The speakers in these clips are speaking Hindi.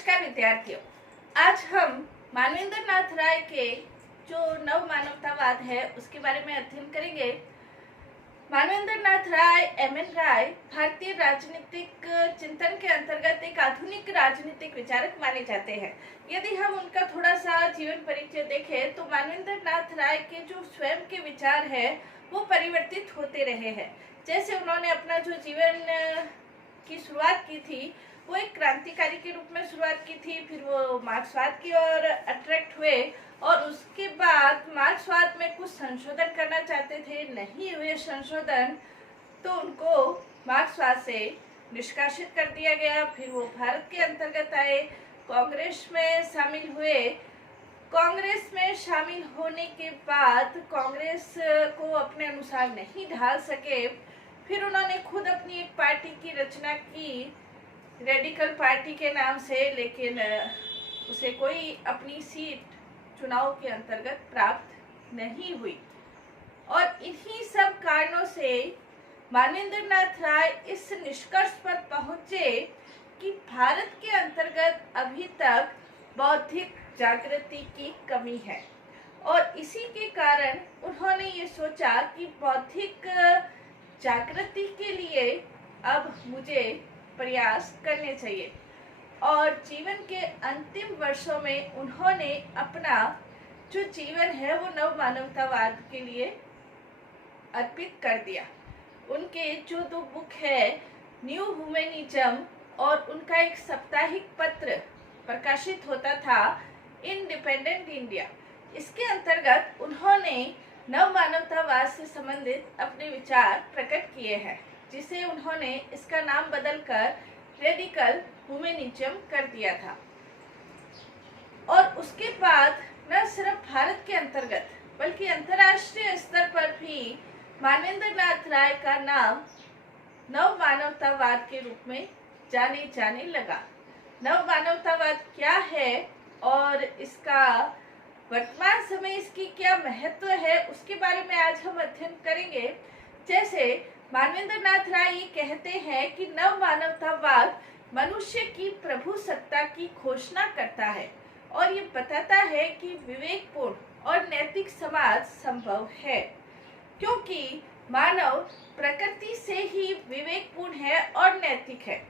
नमस्कार विद्यार्थियों, आज हम मानवेंद्र नाथ राय के जो नव मानवतावाद है उसके बारे में अध्ययन करेंगे। मानवेंद्र नाथ राय एमएन राय भारतीय राजनीतिक चिंतन के अंतर्गत एक आधुनिक राजनीतिक विचारक माने जाते हैं। यदि हम उनका थोड़ा सा जीवन परिचय देखें तो मानवेंद्र नाथ राय के जो स्वयं के विचार है वो परिवर्तित होते रहे हैं। जैसे उन्होंने अपना जो जीवन की शुरुआत की थी वो एक क्रांतिकारी के रूप में शुरुआत की थी, फिर वो मार्क्सवाद की ओर अट्रैक्ट हुए और उसके बाद मार्क्सवाद में कुछ संशोधन करना चाहते थे, नहीं हुए संशोधन तो उनको मार्क्सवाद से निष्कासित कर दिया गया। फिर वो भारत के अंतर्गत आए, कांग्रेस में शामिल हुए। कांग्रेस में शामिल होने के बाद कांग्रेस को अपने अनुसार नहीं ढाल सके, फिर उन्होंने खुद अपनी एक पार्टी की रचना की रेडिकल पार्टी के नाम से, लेकिन उसे कोई अपनी सीट चुनाव के अंतर्गत प्राप्त नहीं हुई। और इन्हीं सब कारणों से मानवेंद्र नाथ राय इस निष्कर्ष पर पहुंचे कि भारत के अंतर्गत अभी तक बौद्धिक जागृति की कमी है और इसी के कारण उन्होंने ये सोचा कि बौद्धिक जागृति के लिए अब मुझे प्रयास करने चाहिए। और जीवन के अंतिम वर्षों में उन्होंने अपना जो जीवन है वो नव मानवतावाद के लिए अर्पित कर दिया। उनके जो दो बुक है न्यू ह्यूमनिज्म और उनका एक साप्ताहिक पत्र प्रकाशित होता था इंडिपेंडेंट इंडिया, इसके अंतर्गत उन्होंने नव मानवतावाद से संबंधित अपने विचार प्रकट किए हैं, जिसे उन्होंने इसका नाम बदलकर रेडिकल ह्यूमनिज्म कर दिया था। और उसके बाद न सिर्फ भारत के अंतर्गत बल्कि अंतर्राष्ट्रीय स्तर पर भी मानवेंद्र नाथ राय का नाम नव मानवतावाद के रूप में जाने लगा। नव मानवतावाद क्या है और इसका वर्तमान समय इसकी क्या महत्व है उसके बारे में आज हम अध्ययन करेंगे। जैसे मानवेंद्र नाथ राय ये कहते हैं कि नव मानवतावाद मनुष्य की प्रभु सत्ता की घोषणा करता है और ये बताता है कि विवेकपूर्ण और नैतिक समाज संभव है, क्योंकि मानव प्रकृति से ही विवेकपूर्ण है और नैतिक है।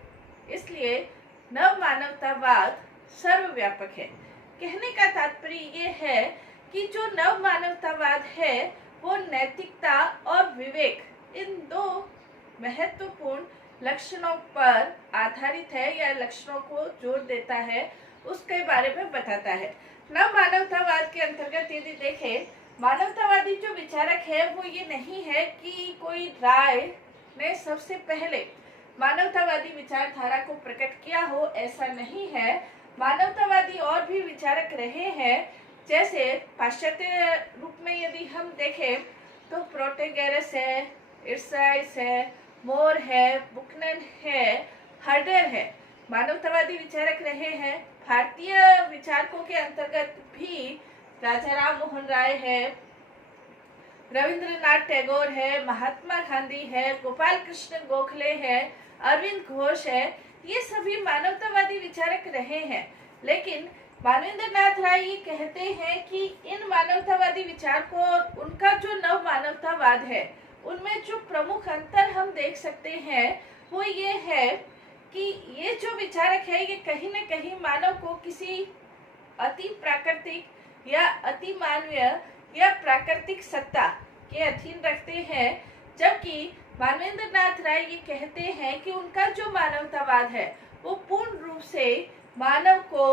इसलिए नव मानवतावाद सर्वव्यापक है। कहने का तात्पर्य ये है कि जो नव मानवतावाद है वो नैतिकता और विवेक इन दो महत्वपूर्ण लक्षणों पर आधारित है या लक्षणों को जोड़ देता है, उसके बारे में बताता है। नव मानवतावाद के अंतर्गत यदि देखें, मानवतावादी जो विचारक है वो ये नहीं है कि कोई राय ने सबसे पहले मानवतावादी विचारधारा को प्रकट किया हो, ऐसा नहीं है। मानवतावादी और भी विचारक रहे हैं। जैसे पाश्चात्य रूप में यदि हम देखें तो प्रोटेगेरस है, इर्साइस है, मोर है, बुकनन है, हर्डर है, मानवतावादी विचारक रहे हैं। भारतीय विचारकों के अंतर्गत भी राजा राम मोहन राय है, रविंद्रनाथ टैगोर है, महात्मा गांधी है, गोपाल कृष्ण गोखले है, अरविंद घोष है, ये सभी मानवतावादी विचारक रहे हैं। लेकिन मानवेंद्र नाथ राय ये कहते हैं कि इन मानवतावादी विचारकों और उनका जो नव मानवतावाद है उनमें जो प्रमुख अंतर हम देख सकते हैं वो ये है कि ये जो विचारक है ये कहीं न कहीं मानव को किसी अति प्राकृतिक या अति मानवीय या प्राकृतिक सत्ता के अधीन रखते हैं, जबकि मानवेंद्र नाथ राय ये कहते हैं कि उनका जो मानवतावाद है वो पूर्ण रूप से मानव को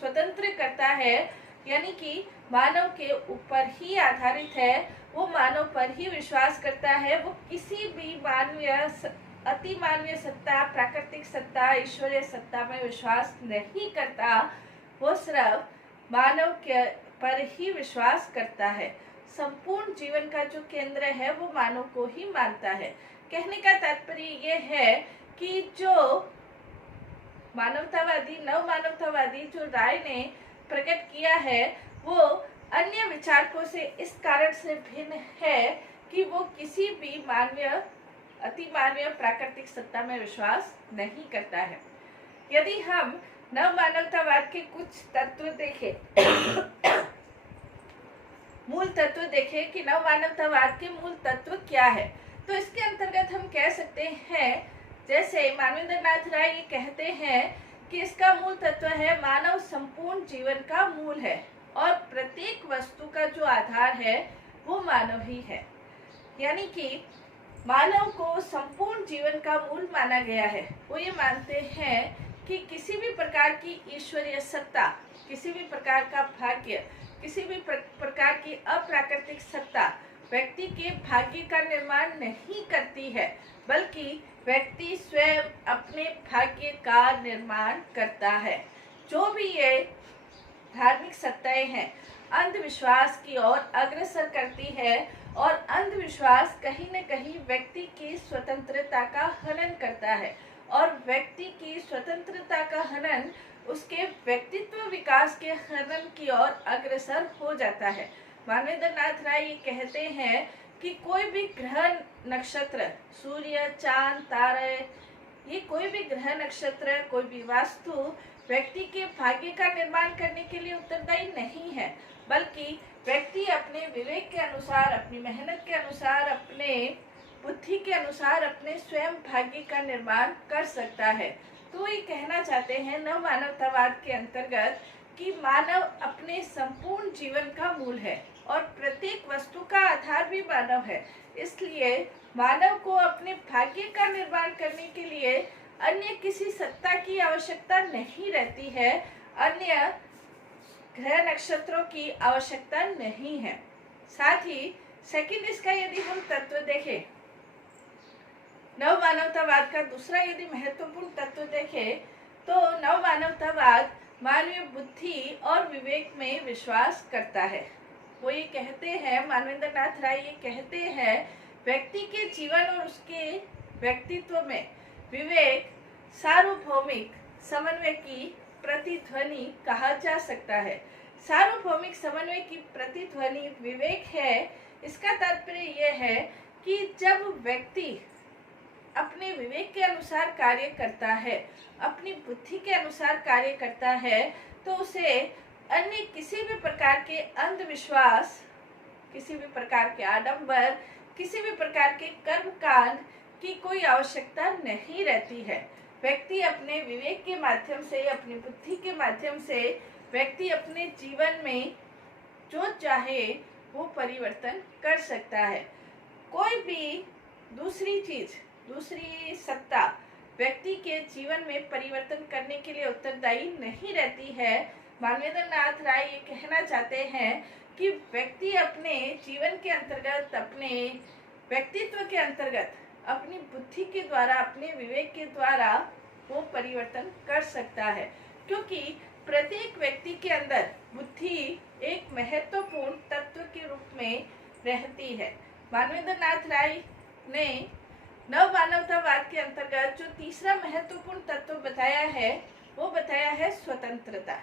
स्वतंत्र करता है, यानी कि मानव के ऊपर ही आधारित है, वो मानव पर ही विश्वास करता है, वो किसी भी मानवीय अति मानवीय सत्ता, प्राकृतिक सत्ता, ईश्वरीय सत्ता में विश्वास नहीं करता, वो सिर्फ मानव के पर ही विश्वास करता है। संपूर्ण जीवन का जो केंद्र है वो मानव को ही मानता है। कहने का तात्पर्य ये है कि जो मानवतावादी नव मानवतावादी जो राय ने प्रकट किया है वो अन्य विचारकों से इस कारण से भिन्न है कि वो किसी भी मानवीय अति मानवीय प्राकृतिक सत्ता में विश्वास नहीं करता है। यदि हम नव मानवतावाद के कुछ तत्व देखे, मूल तत्व देखे कि नव मानवतावाद के मूल तत्व क्या है। तो इसके अंतर्गत हम कह सकते हैं, जैसे मानवेंद्र नाथ राय ये कहते हैं कि इसका मूल तत्व है मानव संपूर्ण जीवन का मूल है और प्रत्येक वस्तु का जो आधार है वो मानव ही है। यानी कि मानव को संपूर्ण जीवन का मूल माना गया है। वो ये मानते हैं कि किसी भी प्रकार की ईश्वरीय सत्ता, किसी भी प्रकार का भाग्य, किसी भी प्रकार की अप्राकृतिक सत्ता व्यक्ति के भाग्य का निर्माण नहीं करती है, बल्कि व्यक्ति स्वयं अपने भाग्य का निर्माण करता है। जो भी ये धार्मिक सत्ताएं हैं अंधविश्वास की ओर अग्रसर करती है और अंधविश्वास कहीं न कहीं व्यक्ति की स्वतंत्रता का हनन करता है और व्यक्ति की स्वतंत्रता का हनन उसके व्यक्तित्व विकास के हनन की ओर अग्रसर हो जाता है। मानवेंद्र नाथ राय ये कहते हैं कि कोई भी ग्रह नक्षत्र, सूर्य, चांद, तारे, ये कोई भी ग्रह नक्षत्र, कोई भी वास्तु व्यक्ति के भाग्य का निर्माण करने के लिए उत्तरदायी नहीं है, बल्कि व्यक्ति अपने विवेक के अनुसार, अपनी मेहनत के अनुसार, अपने बुद्धि के अनुसार अपने स्वयं भाग्य का निर्माण कर सकता है। तो ये कहना चाहते हैं नव मानवतावाद के अंतर्गत कि मानव अपने संपूर्ण जीवन का मूल है और प्रत्येक वस्तु का आधार भी मानव है। इसलिए मानव को अपने भाग्य का निर्माण करने के लिए अन्य किसी सत्ता की आवश्यकता नहीं रहती है, अन्य ग्रह नक्षत्रों की आवश्यकता नहीं है। साथ ही सेकंड इसका यदि हम तत्व देखें, नव मानवतावाद का दूसरा यदि महत्वपूर्ण तत्व देखें तो नव मानवतावाद मानवीय बुद्धि और विवेक में विश्वास करता है। वो ये कहते हैं, मानवेंद्र नाथ राय ये कहते हैं, व्यक्ति के जीवन और उसके व्यक्तित्व में विवेक सार्वभौमिक समन्वय की प्रतिध्वनि कहा जा सकता है। सार्वभौमिक समन्वय की प्रतिध्वनि विवेक है। इसका तात्पर्य यह है कि जब व्यक्ति अपने विवेक के अनुसार कार्य करता है, अपनी बुद्धि के अनुसार कार्य करता है, तो उसे अन्य किसी भी प्रकार के अंधविश्वास, किसी भी प्रकार के आडंबर, किसी भी प्रकार के कर्मकांड की कोई आवश्यकता नहीं रहती है। व्यक्ति अपने विवेक के माध्यम से, अपनी बुद्धि के माध्यम से व्यक्ति अपने जीवन में जो चाहे वो परिवर्तन कर सकता है। कोई भी दूसरी चीज, दूसरी सत्ता व्यक्ति के जीवन में परिवर्तन करने के लिए उत्तरदायी नहीं रहती है। मानवेंद्र नाथ राय ये कहना चाहते हैं कि व्यक्ति अपने जीवन के अंतर्गत, अपने व्यक्तित्व के अंतर्गत, अपनी बुद्धि के द्वारा, अपने विवेक के द्वारा वो परिवर्तन कर सकता है, क्योंकि प्रत्येक व्यक्ति के अंदर बुद्धि एक महत्वपूर्ण तत्व के रूप में रहती है। मानवेंद्र नाथ राय ने नव मानवतावाद के अंतर्गत जो तीसरा महत्वपूर्ण तत्व बताया है वो बताया है स्वतंत्रता।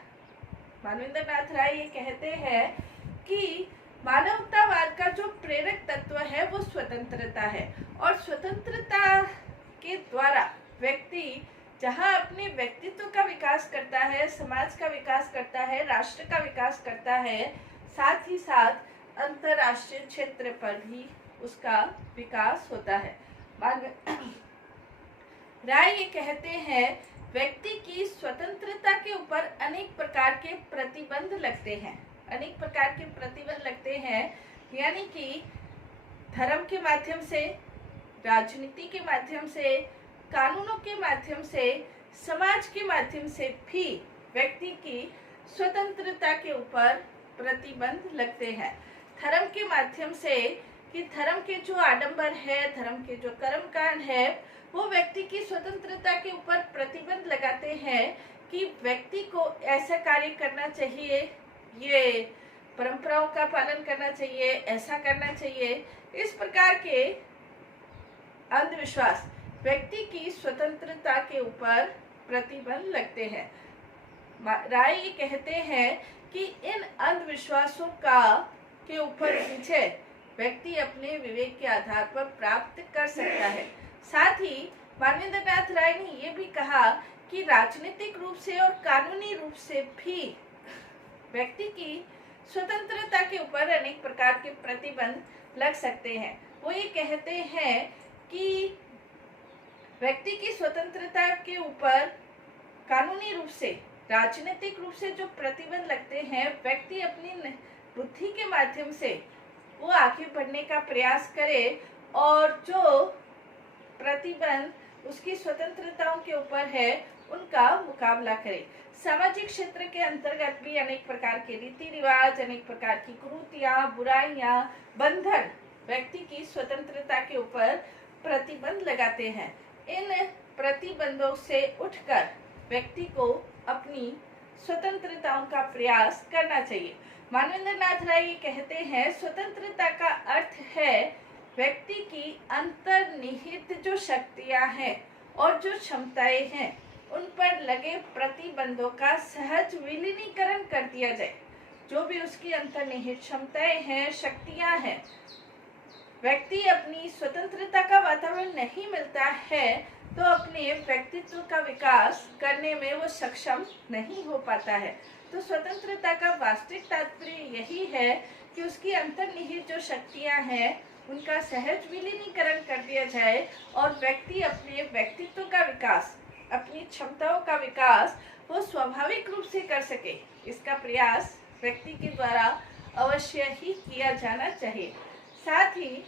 मानवेंद्र नाथ राय ये कहते हैं कि मानवतावाद का जो प्रेरक तत्व है वो स्वतंत्रता है और स्वतंत्रता के द्वारा व्यक्ति जहाँ अपने व्यक्तित्व का विकास करता है, समाज का विकास करता है, राष्ट्र का विकास करता है, साथ ही साथ अंतरराष्ट्रीय क्षेत्र पर भी उसका विकास होता है। राय ये कहते हैं व्यक्ति की स्वतंत्रता के ऊपर अनेक प्रकार के प्रतिबंध लगते हैं, अनेक प्रकार के प्रतिबंध लगते हैं, यानी कि धर्म के माध्यम से, राजनीति के माध्यम से, कानूनों के माध्यम से, समाज के माध्यम से भी व्यक्ति की स्वतंत्रता के ऊपर प्रतिबंध लगते हैं। धर्म के माध्यम से कि धर्म के जो आडंबर है, धर्म के जो कर्मकांड है, वो व्यक्ति की स्वतंत्रता के ऊपर प्रतिबंध लगाते हैं कि व्यक्ति को ऐसा कार्य करना चाहिए, ये परंपराओं का पालन करना चाहिए, ऐसा करना चाहिए। इस प्रकार के अंधविश्वास व्यक्ति की स्वतंत्रता के ऊपर प्रतिबंध लगते हैं। राय ये कहते हैं कि इन अंधविश्वासों के ऊपर विजय व्यक्ति अपने विवेक के आधार पर प्राप्त कर सकता है। साथ ही मानवेंद्र नाथ राय ने ये भी कहा कि राजनीतिक रूप से और कानूनी रूप से भी व्यक्ति की स्वतंत्रता के ऊपर अनेक प्रकार के प्रतिबंध लग सकते हैं। वो ये कहते हैं कि व्यक्ति की स्वतंत्रता के ऊपर कानूनी रूप से, राजनीतिक रूप से जो प्रतिबंध लगते हैं, व्यक्ति अपनी बुद्धि के माध्यम से वो आगे बढ़ने का प्रयास करे और जो प्रतिबंध उसकी स्वतंत्रताओं के ऊपर है उनका मुकाबला करे। सामाजिक क्षेत्र के अंतर्गत भी अनेक प्रकार के रीति रिवाज, अनेक प्रकार की कुरीतियां, बुराइयां, बंधन व्यक्ति की स्वतंत्रता के ऊपर प्रतिबंध लगाते हैं। इन प्रतिबंधों से उठकर व्यक्ति को अपनी स्वतंत्रताओं का प्रयास करना चाहिए। मानवेंद्र नाथ राय ये कहते हैं, स्वतंत्रता का अर्थ है व्यक्ति की अंतर्निहित जो शक्तियां हैं और जो क्षमताएं हैं उन पर लगे प्रतिबंधों का सहज विलीनीकरण कर दिया जाए। जो भी उसकी अंतर्निहित क्षमताएं हैं, शक्तियां हैं, व्यक्ति अपनी स्वतंत्रता का वातावरण नहीं मिलता है तो अपने व्यक्तित्व का विकास करने में वो सक्षम नहीं हो पाता है। तो स्वतंत्रता का वास्तविक तात्पर्य यही है कि उसकी अंतर्निहित जो शक्तियां हैं उनका सहज विलीनीकरण कर दिया जाए और व्यक्ति अपने व्यक्तित्व का विकास, अपनी क्षमताओं का विकास वो स्वाभाविक रूप से कर सके। इसका प्रयास व्यक्ति के द्वारा अवश्य ही किया जाना चाहिए। साथ ही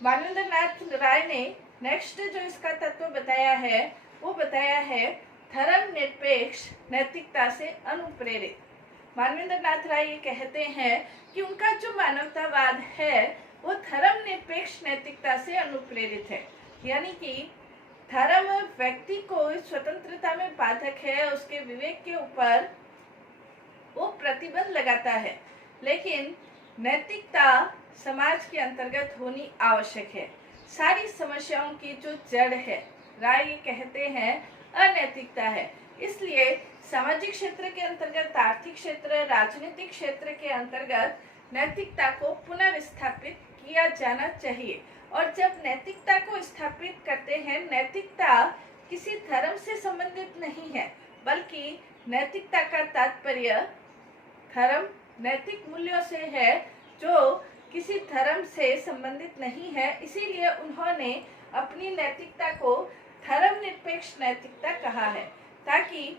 मानवेंद्र नाथ राय ने नेक्स्ट जो इसका तत्व बताया है वो बताया है धर्मनिरपेक्ष नैतिकता से अनुप्रेरित। मानवेंद्र नाथ राय ये कहते हैं कि उनका जो मानवतावाद है वो धर्मनिरपेक्ष नैतिकता से अनुप्रेरित है, यानी कि धर्म व्यक्ति को स्वतंत्रता में बाधक है, उसके विवेक के ऊपर वो प्रतिबंध लगाता है, लेकिन नैतिकता समाज के अंतर्गत होनी आवश्यक है। सारी समस्याओं की जो जड़ है, राय ये कहते हैं, अनैतिकता है। इसलिए सामाजिक क्षेत्र के अंतर्गत, आर्थिक क्षेत्र, राजनीतिक क्षेत्र के अंतर्गत नैतिकता को पुनर्स्थापित किया जाना चाहिए। और जब नैतिकता को स्थापित करते हैं, नैतिकता किसी धर्म से संबंधित नहीं है, बल्कि नैतिकता का तात्पर्य धर्म नैतिक मूल्यों से है जो किसी धर्म से संबंधित नहीं है। इसीलिए उन्होंने अपनी नैतिकता को धर्मनिरपेक्ष नैतिकता कहा है, ताकि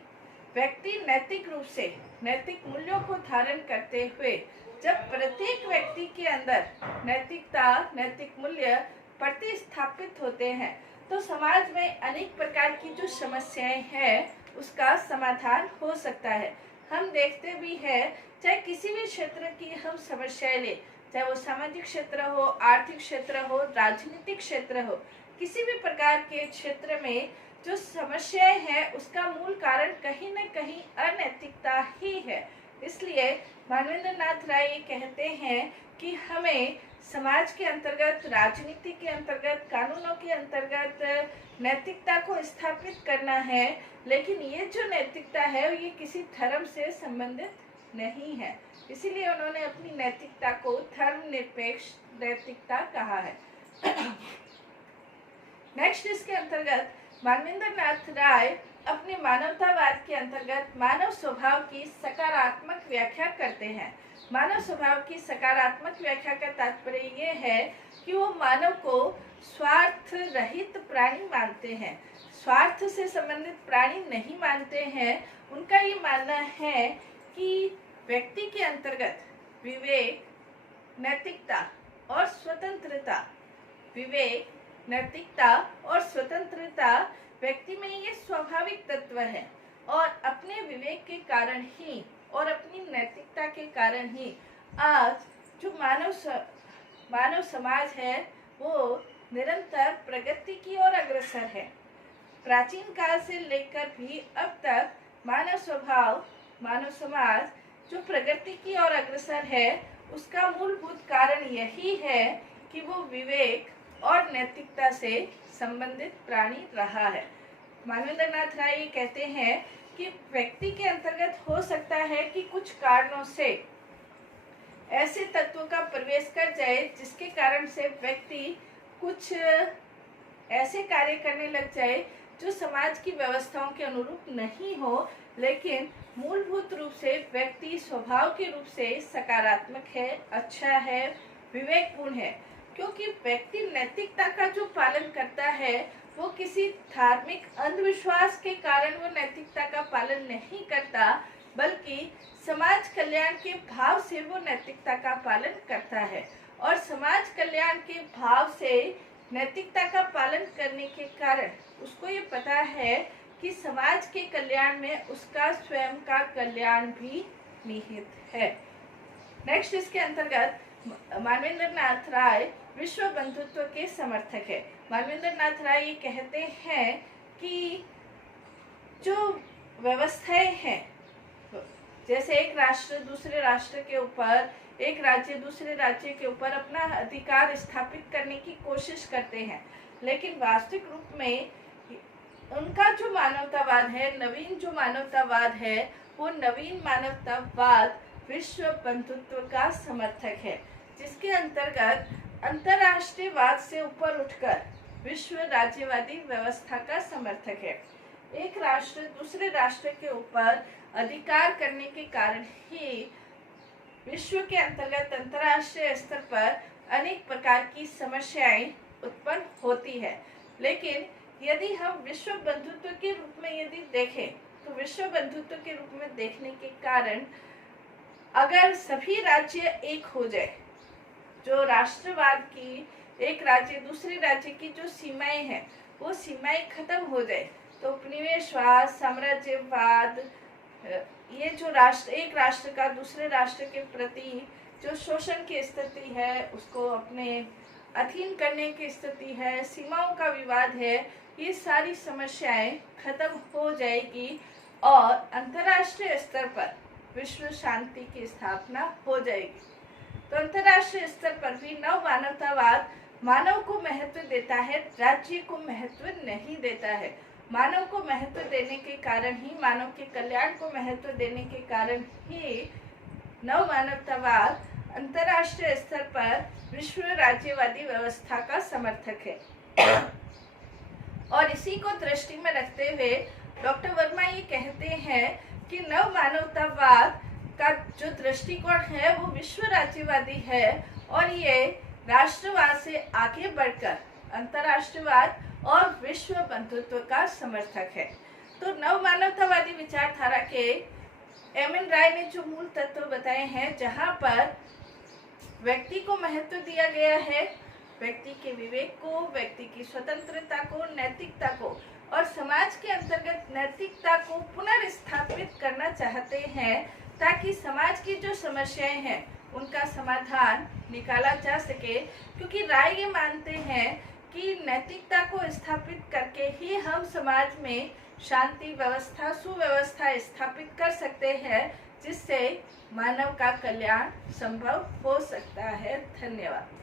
व्यक्ति नैतिक रूप से नैतिक मूल्यों को धारण करते हुए जब प्रत्येक व्यक्ति के अंदर नैतिकता, नैतिक मूल्य प्रतिस्थापित होते हैं तो समाज में अनेक प्रकार की जो समस्याएं हैं उसका समाधान हो सकता है। हम देखते भी हैं, चाहे किसी भी क्षेत्र की हम समस्याएं ले, चाहे वो सामाजिक क्षेत्र हो, आर्थिक क्षेत्र हो, राजनीतिक क्षेत्र हो, किसी भी प्रकार के क्षेत्र में जो समस्याएं हैं उसका मूल कारण कहीं न कहीं अनैतिकता ही है। इसलिए मानवेंद्र नाथ राय ये कहते हैं कि हमें समाज के अंतर्गत, राजनीति के अंतर्गत, कानूनों के अंतर्गत नैतिकता को स्थापित करना है, लेकिन ये जो नैतिकता है ये किसी धर्म से संबंधित नहीं है। इसीलिए उन्होंने अपनी नैतिकता को धर्मनिरपेक्ष नैतिकता कहा है। नेक्स्ट इसके अंतर्गत मानवेंद्र नाथ राय अपने मानवतावाद के अंतर्गत मानव स्वभाव की सकारात्मक व्याख्या करते हैं। मानव स्वभाव की सकारात्मक व्याख्या का तात्पर्य ये है कि वो मानव को स्वार्थ रहित प्राणी मानते हैं, स्वार्थ से संबंधित प्राणी नहीं मानते हैं। उनका ये मानना है कि व्यक्ति के अंतर्गत विवेक, नैतिकता और स्वतंत्रता, विवेक, नैतिकता और स्वतंत्रता व्यक्ति में ये स्वाभाविक तत्व है और अपने विवेक के कारण ही और अपनी नैतिकता के कारण ही आज जो मानव समाज है वो निरंतर प्रगति की ओर अग्रसर है। प्राचीन काल से लेकर भी अब तक मानव स्वभाव, मानव समाज जो प्रगति की ओर अग्रसर है उसका मूलभूत कारण यही है कि वो विवेक और नैतिकता से संबंधित प्राणी रहा है। मानवेंद्र नाथ राय ये कहते हैं कि व्यक्ति के अंतर्गत हो सकता है कि कुछ कारणों से ऐसे तत्वों का प्रवेश कर जाए जिसके कारण से व्यक्ति कुछ ऐसे कार्य करने लग जाए जो समाज की व्यवस्थाओं के अनुरूप नहीं हो, लेकिन मूलभूत रूप से व्यक्ति स्वभाव के रूप से सकारात्मक है, अच्छा है, विवेकपूर्ण है। क्योंकि व्यक्ति नैतिकता का जो पालन करता है वो किसी धार्मिक अंधविश्वास के कारण वो नैतिकता का पालन नहीं करता, बल्कि समाज कल्याण के भाव से वो नैतिकता का पालन करता है। और समाज कल्याण के भाव से नैतिकता का पालन करने के कारण उसको ये पता है कि समाज के कल्याण में उसका स्वयं का कल्याण भी निहित है। नेक्स्ट, इसके अंतर्गत मानवेंद्र नाथ राय विश्व बंधुत्व के समर्थक है। मानवेंद्र नाथ राय ये कहते हैं कि जो व्यवस्थाएं हैं, जैसे एक राष्ट्र दूसरे राष्ट्र के ऊपर, एक राज्य दूसरे राज्य के ऊपर अपना अधिकार स्थापित करने की कोशिश करते हैं, लेकिन वास्तविक रूप में उनका जो मानवतावाद है, नवीन जो मानवतावाद है, वो नवीन मानवतावाद विश्व बंधुत्व का समर्थक है, जिसके अंतर्गत अंतरराष्ट्रीयवाद से ऊपर उठकर विश्व राज्यवादी व्यवस्था का समर्थक है। एक राष्ट्र दूसरे राष्ट्र के ऊपर अधिकार करने के कारण ही विश्व के अंतर्गत अंतरराष्ट्रीय स्तर पर अनेक प्रकार की समस्याएं उत्पन्न होती है। लेकिन यदि हम विश्व बंधुत्व के रूप में यदि देखें, तो विश्व बंधुत्व के रूप में देखने के कारण अगर सभी राज्य एक हो जाए, जो राष्ट्रवाद की एक राज्य दूसरे राज्य की जो सीमाएं हैं वो सीमाएं खत्म हो जाए, तो उपनिवेशवाद, साम्राज्यवाद, ये जो राष्ट्र एक राष्ट्र का दूसरे राष्ट्र के प्रति जो शोषण की स्थिति है, उसको अपने अधीन करने की स्थिति है, सीमाओं का विवाद है, ये सारी समस्याएं खत्म हो जाएगी और अंतर्राष्ट्रीय स्तर पर विश्व शांति की स्थापना हो जाएगी। तो अंतर्राष्ट्रीय स्तर पर भी नव मानवतावाद मानव को महत्व देता है, राज्य को महत्व नहीं देता है। मानव को महत्व देने के कारण ही, मानव के कल्याण को महत्व देने के कारण ही नव मानवतावाद अंतर्राष्ट्रीय स्तर पर विश्व राज्यवादी व्यवस्था का समर्थक है। और इसी को दृष्टि में रखते हुए डॉक्टर वर्मा ये कहते हैं कि नव मानवतावाद का जो दृष्टिकोण है वो विश्व राज्यवादी है और ये राष्ट्रवाद से आगे बढ़कर अंतर्राष्ट्रीयवाद और विश्व बंधुत्व का समर्थक है। तो नव मानवतावादी विचारधारा के एम.एन. राय ने जो मूल तत्व बताए हैं, जहां पर व्यक्ति को महत्व दिया गया है, व्यक्ति के विवेक को, व्यक्ति की स्वतंत्रता को, नैतिकता को, और समाज के अंतर्गत नैतिकता को पुनर्स्थापित करना चाहते हैं, ताकि समाज की जो समस्याएं हैं उनका समाधान निकाला जा सके। क्योंकि राय ये मानते हैं कि नैतिकता को स्थापित करके ही हम समाज में शांति व्यवस्था, सुव्यवस्था स्थापित कर सकते हैं, जिससे मानव का कल्याण संभव हो सकता है। धन्यवाद।